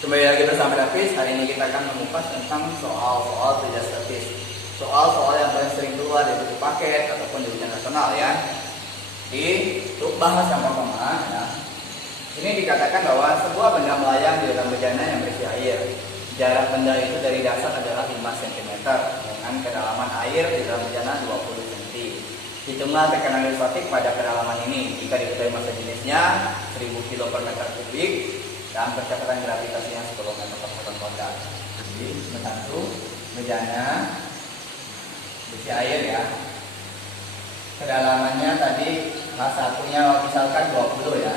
Kembali lagi bersama Davis. Hari ini kita akan mengupas tentang soal-soal tidak statis. Soal-soal yang paling sering keluar di buku paket ataupun di ujian nasional ya. Untuk bahas yang pertama ya. Ini dikatakan bahwa sebuah benda melayang di dalam bejana yang berisi air. Jarak benda itu dari dasar adalah 5 cm dengan kedalaman air di dalam bejana 20 cm. Hitunglah tekanan hidrostatik pada kedalaman ini jika diketahui massa jenisnya 1000 kg per meter kubik dan percepatan gravitasinya 10 meter per sekon kuadrat. Jadi satu bejana berisi air ya. Kedalamannya tadi H1-nya misalkan 20 ya.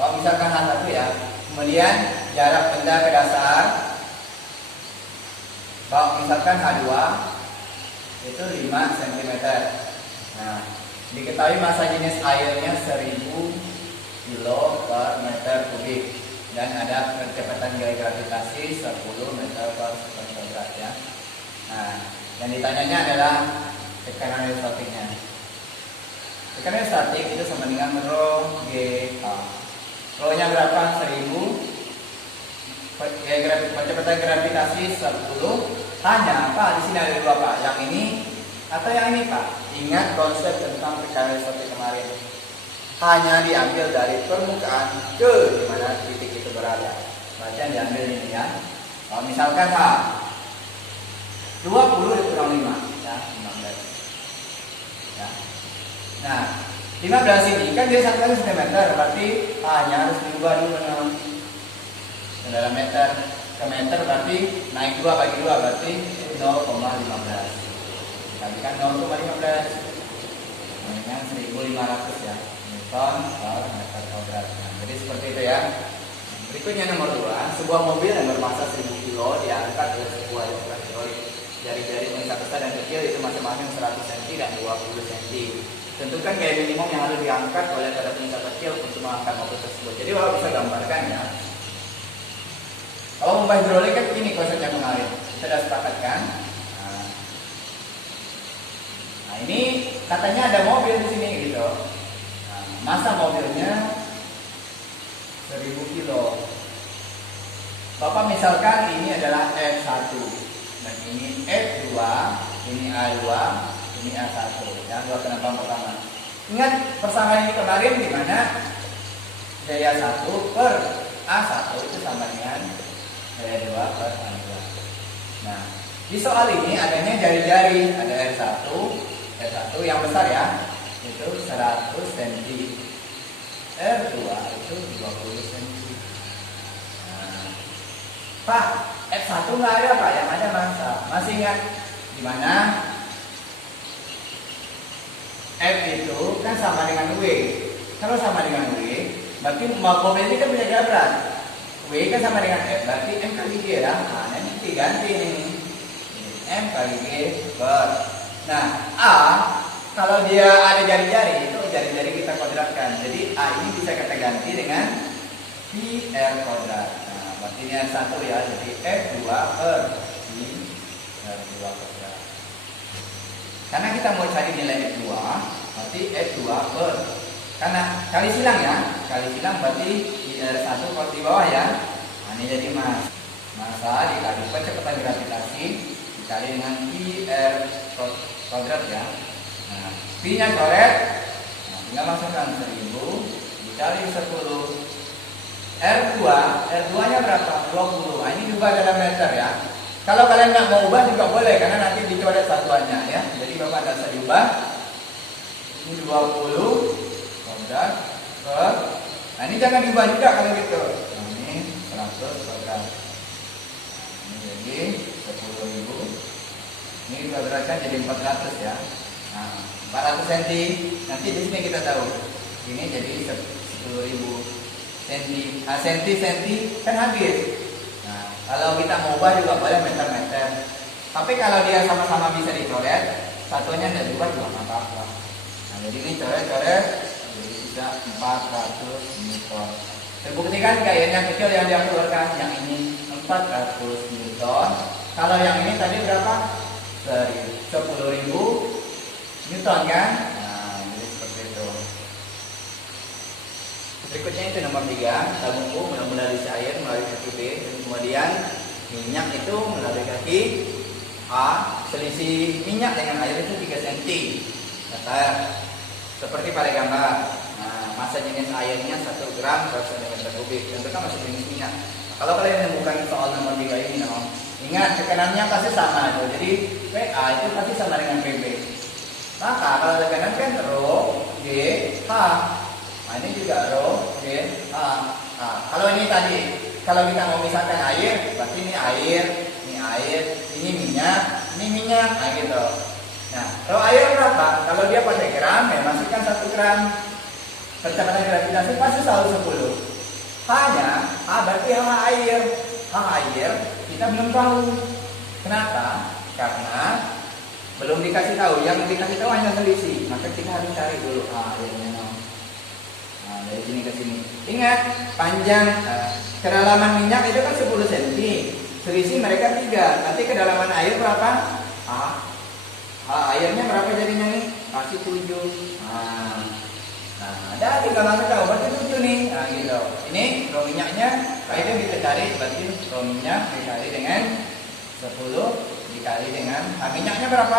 Kalau misalkan H1 ya. Kemudian jarak benda ke dasar, kalau misalkan H2 itu 5 cm. Nah, diketahui massa jenis airnya 1000 kg per meter kubik dan ada percepatan gravitasi 10 meter per sekon kuadrat ya. Nah, yang ditanyanya adalah tekanan hidrostatiknya. Tekanan hidrostatik itu sama dengan rho G H. Rho-nya berapa? 1000. Percepatan gravitasi 10. Hanya Pak, di sini ada dua Pak. Yang ini atau yang ini Pak? Ingat konsep tentang tekanan hidrostatik kemarin. Hanya diambil dari permukaan ke dimana titik itu berada. Baca diambil ini ya. Kalau misalkan H 20 dikurang 5 ya, 15 ya. Nah 15 ini kan dia 1 cm, berarti hanya harus diubah dulu ke dalam meter. Ke meter berarti naik 2 bagi 2 berarti 0,15. Kalikan 0,15 dengan 1500 ya, Newton per meter kuadrat. Nah, jadi seperti itu ya. Berikutnya nomor 2, sebuah mobil yang bermassa 1000 kg diangkat oleh sebuah hidrolik. Jari-jari pengisap besar dan kecil itu masing-masing 100 cm dan 20 cm. Tentukan gaya minimum yang harus diangkat oleh pada pengisap kecil untuk mengangkat mobil tersebut. Jadi kalau bisa gambarkan ya. Kalau membahas hidrolik kan ini konsepnya kemarin. Kita sudah sepakat kan? Nah, ini katanya ada mobil di sini gitu. Nah, massa mobilnya 1000 kg. Bapak misalkan ini adalah F1 dan ini F2, ini A2, ini A1. Yang dua penampakan pertama. Ingat persamaan ini kemarin di mana daya 1 per A1 itu sama dengan daya 2 per A2. Nah, di soal ini adanya jari-jari, ada R1 yang besar ya, itu 100 cm. R2 itu 20 cm. Nah, Pak, F1 nggak ada Pak, yang ada massa. Masih ingat di mana? F itu kan sama dengan W. Kalau sama dengan W, berarti mobil ini kan punya jarak berat. W kan sama dengan F, berarti M kali G ya. Nah, nanti ganti ini. M kali G per. Nah, A kalau dia ada jari-jari itu jari-jari kita kuadratkan. Jadi A ini bisa kita ganti dengan pi R kuadrat. Nah, berarti ini R1 ya. Jadi F2 per pi R2 kuadrat. Karena kita mau cari nilai F2, berarti F2 per. Karena kali silang ya. Kali silang berarti pi R1 kalau di bawah ya. Nah, ini jadi massa dikali percepatan gravitasi dikali dengan pi R kuadrat ya. Nah, pi-nya coret, nah, tinggal masukkan 1000 dikali 10. R2-nya berapa? 20. Nah, ini diubah dalam meter ya. Kalau kalian nggak mau ubah juga boleh, karena nanti dicoret satuannya ya. Jadi Bapak tidak usah diubah. Ini 20 kuadrat per. Nah, ini jangan diubah juga kalau gitu. Nah, ini 100 kuadrat. Ini jadi 10.000. Ini kuadratkan jadi 400 ya. Nah, 400 cm. Nanti di sini kita tahu. Ini jadi 10.000 cm. Nah, cm kan habis. Nah, kalau kita mau ubah juga boleh meter-meter. Tapi kalau dia sama-sama bisa dicoret, satunya tidak diubah juga nggak apa-apa. Nah, jadi ini coret-coret, jadi bisa 400 Newton. Terbuktikan gayanya kecil yang dia keluarkan. Yang ini 400 Newton. Kalau yang ini tadi berapa? 10.000 Newton kan? Nah, jadi seperti itu. Berikutnya itu nomor 3, tabung U melalui air melalui kaki B, dan kemudian minyak itu melalui kaki A. Selisih minyak dengan air itu 3 cm. Seperti pada gambar. Nah, massa jenis airnya 1 gram per cm kubik. Yang pertama masih jenis minyak. Nah, kalau kalian menemukan soal nomor 3 ini, ingat tekanannya pasti sama. Jadi PA itu pasti sama dengan PB. Maka kalau tekanan kan rho G H. Nah, ini juga rho G H. Nah, kalau ini tadi, kalau kita mau misalkan air, berarti ini air, ini minyak, nah gitu. Nah, rho air berapa? Kalau dia pakai gram, ya masukkan 1 gram. Percepatan gravitasi pasti selalu 10. H-nya, berarti H air, kita belum tahu. Kenapa? Karena belum dikasih tahu. Yang dikasih tahu hanya selisih. Maka kita harus cari dulu airnya. Nah, dari sini ke sini. Ingat, panjang kedalaman minyak itu kan 10 cm. Selisih mereka 3. Nanti kedalaman air berapa? Airnya berapa jadinya nih? Pasti 7. Nah, ada tinggal langsung tahu berarti 7 nih. Nah, gitu. Ini rho minyaknya, itu kita cari berarti rho minyak dikali dengan 10 dikali dengan minyaknya berapa?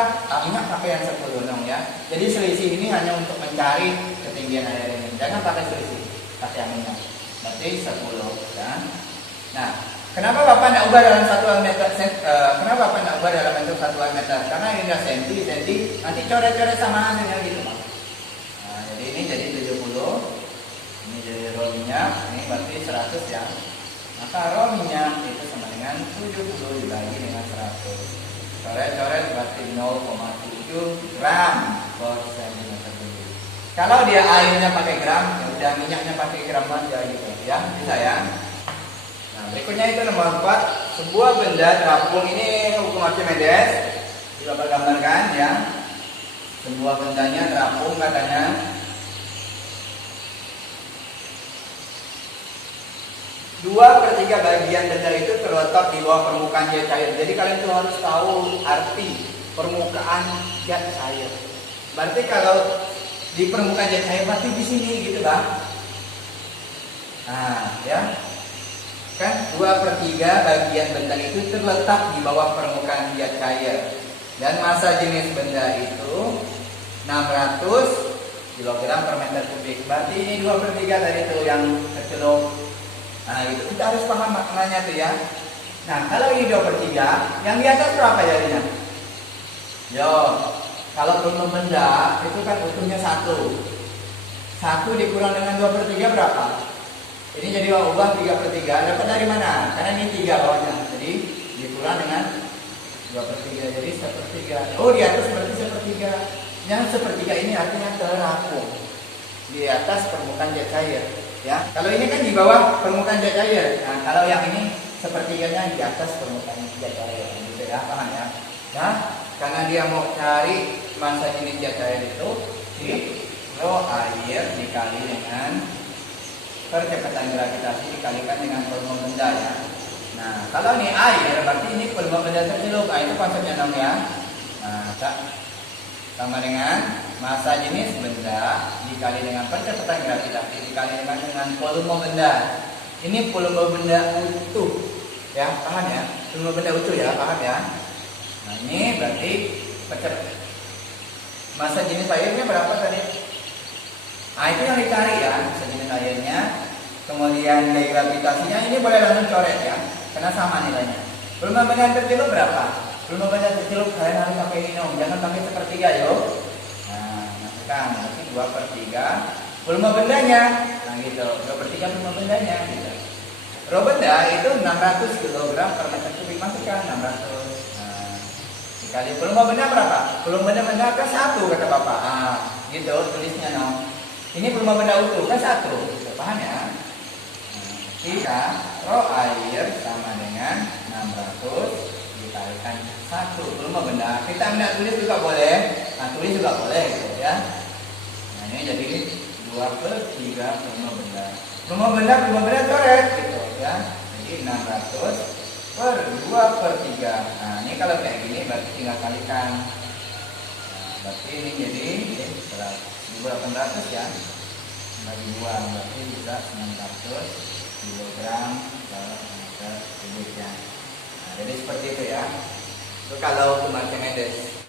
Minyak pakai yang 10 dong ya. Jadi selisih ini hanya untuk mencari ketinggian air ini. Jangan pakai selisih, pakai yang minyak. Berarti 10 ya. Nah, kenapa Bapak tidak ubah dalam satuan meter? Kenapa Bapak tidak ubah dalam bentuk satuan meter? Karena ini udah senti, nanti coret-coret sama hasilnya gitu, Pak. Nah, jadi ini jadi 70. Ini jadi rho minyak, ini berarti 100 ya. Maka rho minyak itu sama dengan 70 dibagi dengan 100. Coret-coret berarti 0,7 gram per cm kubik. Kalau dia airnya pakai gram, ya udah minyaknya pakai gram aja gitu ya. Bisa ya. Nah, berikutnya itu nomor 4, sebuah benda terapung. Ini hukum Archimedes Bapak gambarkan ya. Sebuah bendanya terapung katanya 2/3 bagian benda itu terletak di bawah permukaan jet cair. Jadi kalian tuh harus tahu arti permukaan jet cair. Berarti kalau di permukaan jet cair berarti di sini gitu, Bang. Nah, ya. Kan 2/3 bagian benda itu terletak di bawah permukaan jet cair. Dan massa jenis benda itu 600 kg per meter kubik. Berarti ini 2/3 tadi itu yang tercelup. Nah, itu kita harus paham maknanya tuh ya. Nah, kalau ini 2/3, yang di atas berapa jadinya? Yo, kalau volume benda itu kan utuhnya 1. 1 dikurang dengan 2/3 berapa? Ini jadi ubah 3/3. Dapat dari mana? Karena ini 3 bawahnya. Jadi dikurang dengan 2/3. Jadi 1/3. Oh, di atas berarti 1/3. Yang 1/3 ini artinya terapung di atas permukaan jet cair. Ya, kalau ini kan di bawah permukaan jet cair. Nah, kalau yang ini 1/3-nya di atas permukaan jet cair. Gitu ya, paham ya? Nah, karena dia mau cari massa jenis jet cair itu, di rho air dikali dengan percepatan gravitasi dikalikan dengan volume benda ya. Nah, kalau ini air berarti ini volume benda tercelup. Nah, itu konsepnya dong ya. Nah, sama dengan massa jenis benda dikali dengan percepatan gravitasi dikali dengan volume benda. Ini volume benda utuh, ya paham ya? Volume benda utuh ya, paham ya? Nah, ini berarti massa jenis airnya berapa tadi? Nah, itu yang dicari ya, massa jenis airnya. Kemudian nilai gravitasinya ini boleh langsung coret ya, karena sama nilainya. Volume benda yang tercelup berapa? Volume benda tercelup kalian harus pakai ini, jangan pakai 1/3 yo. Berarti 2/3 volume bendanya. Nah gitu, 2/3 volume bendanya gitu. Rho benda itu 600 kg per meter kubik, masukkan 600. Nah, dikali volume benda berapa? Volume benda kan 1 kata Bapak. Gitu tulisnya no. Ini volume benda utuh kan 1. Gitu, paham ya? Jika rho air sama dengan 600 dikalikan 1 volume benda. Kita tidak tulis juga boleh. Nah, tulis juga boleh gitu ya. Nah, ini jadi 2/3 volume benda. Volume benda coret gitu ya. Jadi 600 per 2/3. Nah, ini kalau kayak gini berarti tinggal kalikan. Nah, berarti ini jadi 1800 ya. bagi 2 berarti bisa 900 kilogram per meter kubik ya. Nah, jadi seperti itu ya. Itu kalau Archimedes.